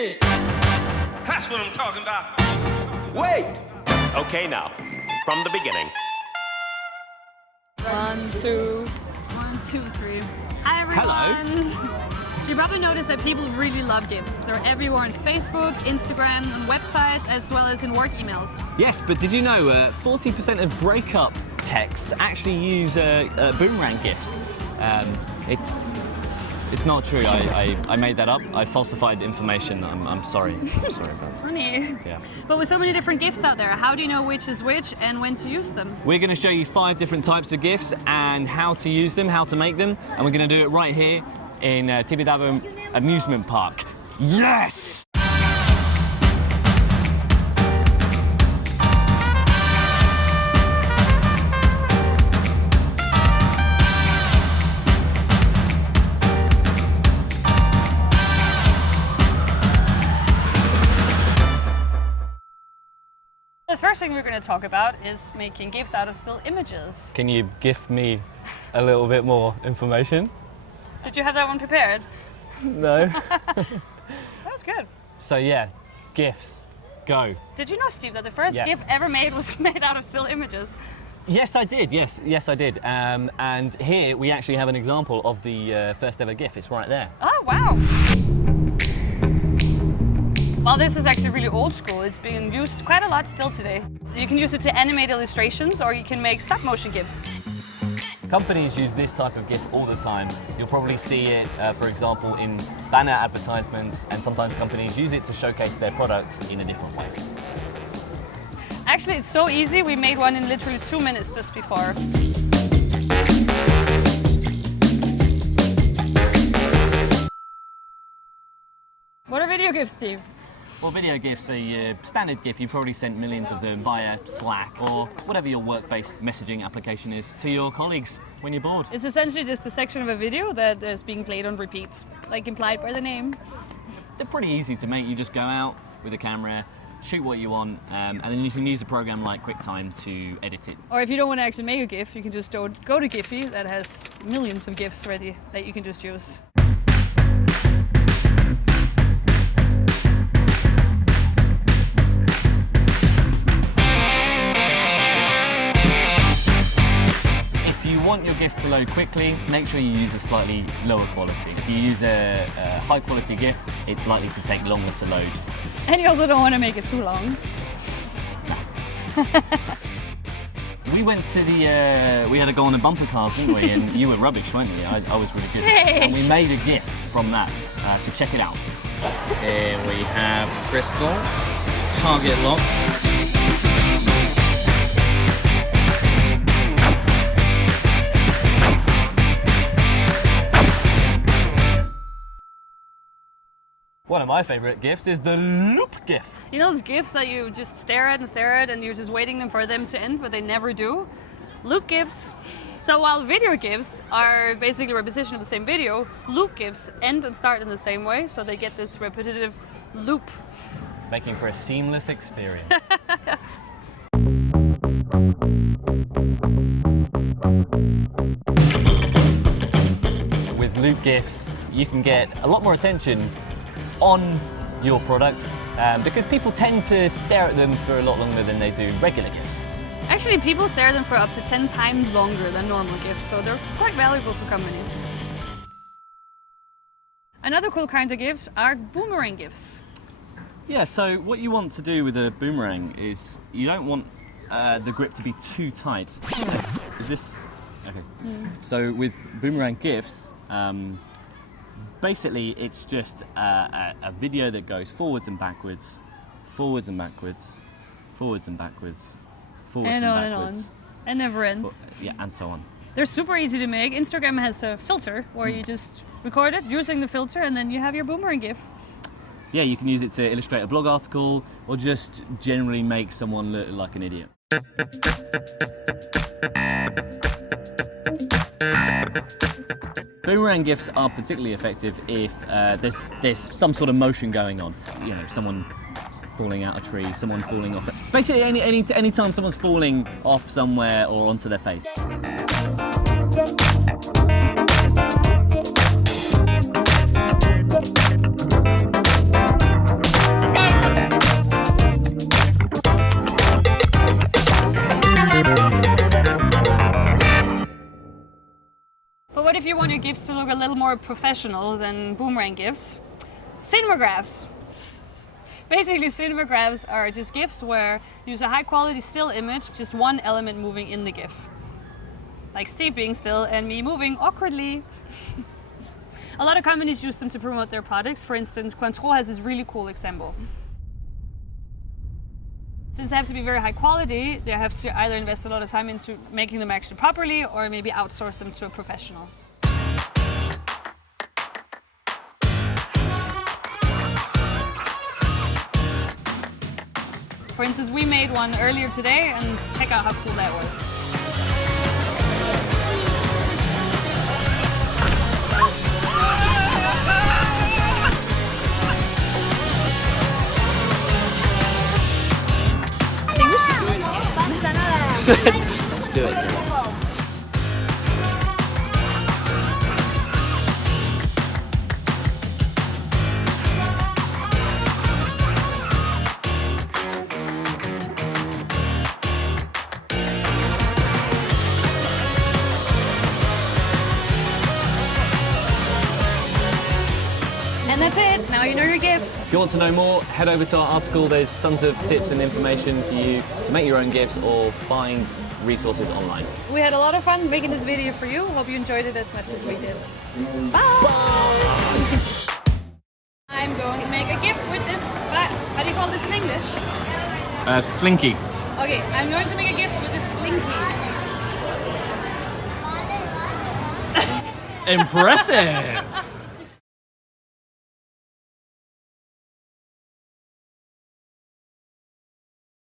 shit. That's what I'm talking about. Wait. Okay, now, from the beginning. 1, 2. 1, 2, 3. Hi everyone! Hello. You probably noticed that people really love GIFs. They're everywhere on Facebook, Instagram, on websites, as well as in work emails. Yes, but did you know 40% of breakup texts actually use boomerang GIFs? It's not true. I made that up. I falsified information. I'm sorry. I'm sorry about that. Funny. Yeah. But with so many different GIFs out there, how do you know which is which and when to use them? We're going to show you 5 different types of GIFs and how to use them, how to make them, and we're going to do it right here in Tibidabo Amusement Park. Yes! The first thing we're going to talk about is making GIFs out of still images. Can you give me a little bit more information? Did you have that one prepared? No. That was good. So yeah, GIFs, go. Did you know, Steve, that the first GIF ever made was made out of still images? Yes, I did. Yes, I did. And here we actually have an example of the first ever GIF. It's right there. Oh, wow. Well, this is actually really old school. It's being used quite a lot still today. You can use it to animate illustrations, or you can make stop motion GIFs. Companies use this type of GIF all the time. You'll probably see it, for example, in banner advertisements, and sometimes companies use it to showcase their products in a different way. Actually, it's so easy. We made one in literally 2 minutes just before. What are video GIFs, Steve? Well, video GIFs are your standard GIF. You've probably sent millions of them via Slack or whatever your work-based messaging application is to your colleagues when you're bored. It's essentially just a section of a video that is being played on repeat, like implied by the name. They're pretty easy to make. You just go out with a camera, shoot what you want, and then you can use a program like QuickTime to edit it. Or if you don't want to actually make a GIF, you can just go to Giphy that has millions of GIFs ready that you can just use. If you want your GIF to load quickly, make sure you use a slightly lower quality. If you use a high quality GIF, it's likely to take longer to load. And you also don't want to make it too long. We went to the, we had to go on a bumper cars, didn't we? And you were rubbish, weren't you? I was really good. Hey. And we made a GIF from that, so check it out. Here we have Crystal, target locked. One of my favourite GIFs is the loop GIF. You know those GIFs that you just stare at and you're just waiting for them to end, but they never do? Loop GIFs. So while video GIFs are basically a repetition of the same video, loop GIFs end and start in the same way, so they get this repetitive loop. Making for a seamless experience. With loop GIFs, you can get a lot more attention on your product because people tend to stare at them for a lot longer than they do regular GIFs. Actually, people stare at them for up to 10 times longer than normal GIFs, so they're quite valuable for companies. Another cool kind of GIFs are boomerang GIFs. Yeah, so what you want to do with a boomerang is you don't want the grip to be too tight. Is this? Okay. So with boomerang GIFs, basically it's just a video that goes forwards and backwards, forwards and backwards, forwards and backwards, forwards and backwards. And on. And never ends. Yeah, and so on. They're super easy to make. Instagram has a filter where you just record it using the filter and then you have your boomerang GIF. Yeah, you can use it to illustrate a blog article or just generally make someone look like an idiot. Boomerang GIFs are particularly effective if there's some sort of motion going on. You know, someone falling out a tree, someone falling off. Basically, any time someone's falling off somewhere or onto their face. you want your GIFs to look a little more professional than Boomerang GIFs, CINEMAGRAPHs. Basically, CINEMAGRAPHs are just GIFs where you use a high quality still image, just one element moving in the GIF. Like Steve being still and me moving awkwardly. A lot of companies use them to promote their products. For instance, Cointreau has this really cool example. Since they have to be very high quality, they have to either invest a lot of time into making them actually properly or maybe outsource them to a professional. For instance, we made one earlier today and check out how cool that was. I think we should do it again. Let's do it. And that's it. Now you know your GIFs. If you want to know more, head over to our article. There's tons of tips and information for you to make your own GIFs or find resources online. We had a lot of fun making this video for you. Hope you enjoyed it as much as we did. Bye! I'm going to make a GIF with this, how do you call this in English? Slinky. Okay, I'm going to make a GIF with this slinky. Impressive!